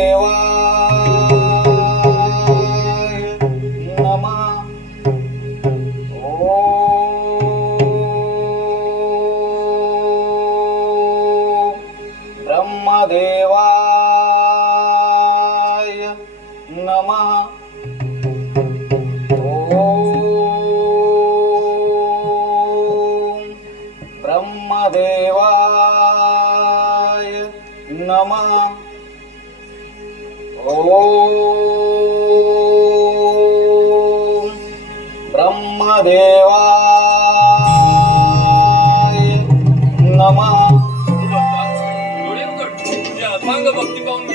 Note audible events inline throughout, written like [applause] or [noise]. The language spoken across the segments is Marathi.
我。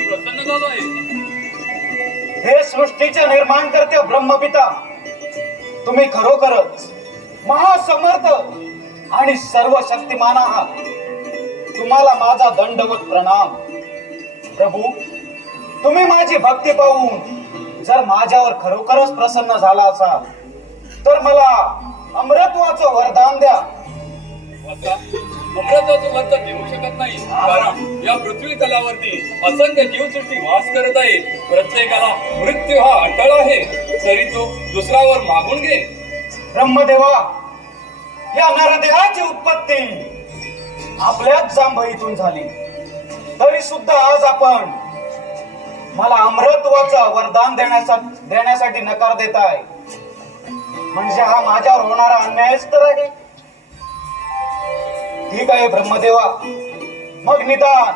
प्रसन्न झालो हे सृष्टीचे निर्माण करते ब्रह्मपिता. तुम्ही खरोखरच महासमर्थ आणि सर्व शक्तिमान आहात. तुम्हाला माझा दंडवत प्रणाम. प्रभू तुम्ही माझी भक्ती पाहून जर माझ्यावर खरोखरच प्रसन्न झाला असाल तर मला अमृतत्वाचं वरदान द्या. अमृताचं वर्त देऊ शकत नाही कारण या पृथ्वी तलावरती असंख्य जीवसृष्टी वास करत आहे. प्रत्येकाला मृत्यू हा अटळ आहे तरी तू दुसऱ्यावर मागून घे. ब्रह्मदेवा या नरदेहाची उत्पत्ती आपल्याच जांभईतून झाली. तरी सुद्धा आज आपण मला अमृतत्वाचं वरदान देण्यासाठी देण्यासाठी नकार देत आहे. म्हणजे हा माझ्यावर होणारा अन्यायच तर आहे. ठीक आहे ब्रह्मदेवा. मग निदान.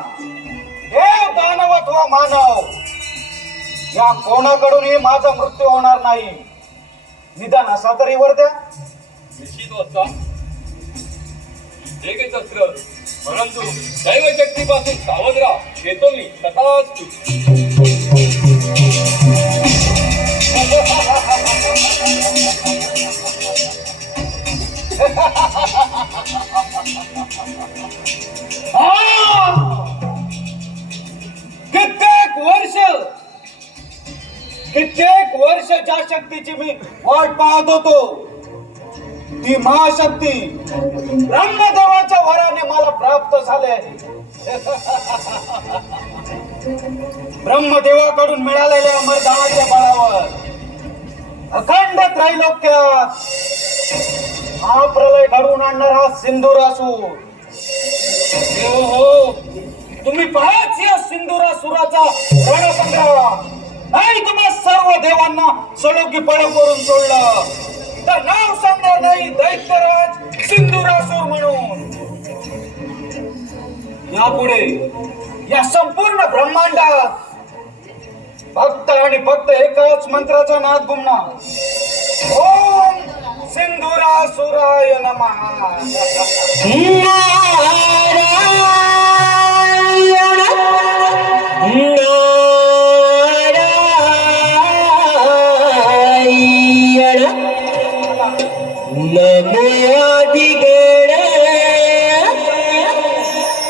हे दानव अथवा मानव या कोणाकडूनही माझा मृत्यू होणार नाही. निदान असा तरी वर द्या. निश्चित वाजता एकच अस्त्र परंतु दैवशक्तीपासून सावध राहा. येतो मी. तथाच [laughs] कित्येक वर्ष कित्येक वर्ष ज्या शक्तीची मी वाट पाहत होतो ती महाशक्ती रंगदेवाच्या वराने मला प्राप्त झाले. [laughs] ब्रह्मदेवाकडून मिळालेल्या अमरदानाच्या बळावर अखंड त्रैलोक्यात हा प्रलय घडवून आणणारा सिंधुरासूर हो हो. तुम्ही पाहाच या सिंधुरासुराचा रणसंग्राम नाही तुम्हा सर्व देवांना सळोगी पळ करून सोडलं. तर नाव सांगणार नाही दैत्यराज सिंधुरासूर म्हणून. यापुढे या संपूर्ण ब्रह्मांडात फक्त आणि फक्त एकाच मंत्राचा नाद गुमना ओम सिंधुरा सुराय नमः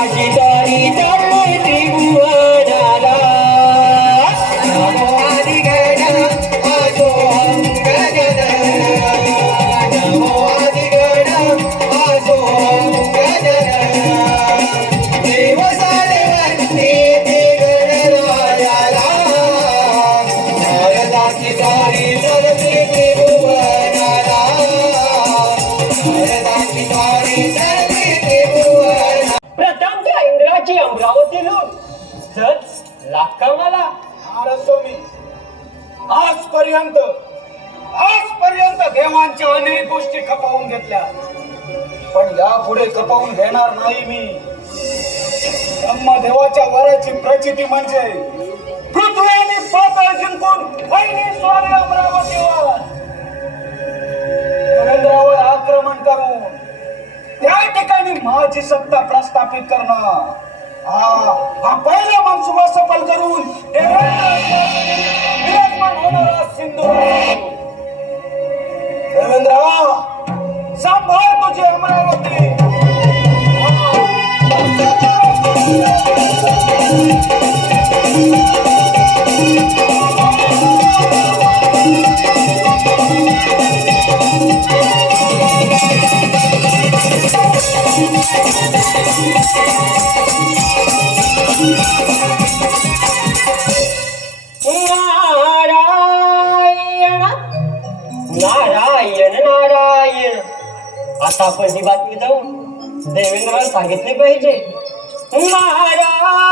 माझी सारी जाते त्रिभुवनाला आजपर्यंत आजपर्यंत देवांच्या अनेक गोष्टी खपावून घेतल्या. पण यापुढे खपावून घेणार नाही मी. देवाच्या वराची प्रचिती म्हणजे पृथ्वी आणि पातळ जिंकून पहिली स्वारी अमरावतीवर नरेंद्रावर आक्रमण करून त्या ठिकाणी माझी सत्ता प्रस्थापित करणार. हा पहिला मनसुबा सफल करून विराजमान होणारा सिंधू रवींद्रराव सांभाळ तुझी अमरावती Thank you. नारायण नारायण आता आपण ही बातमी जाऊन देवेंद्र सांगितली पाहिजे. नारायण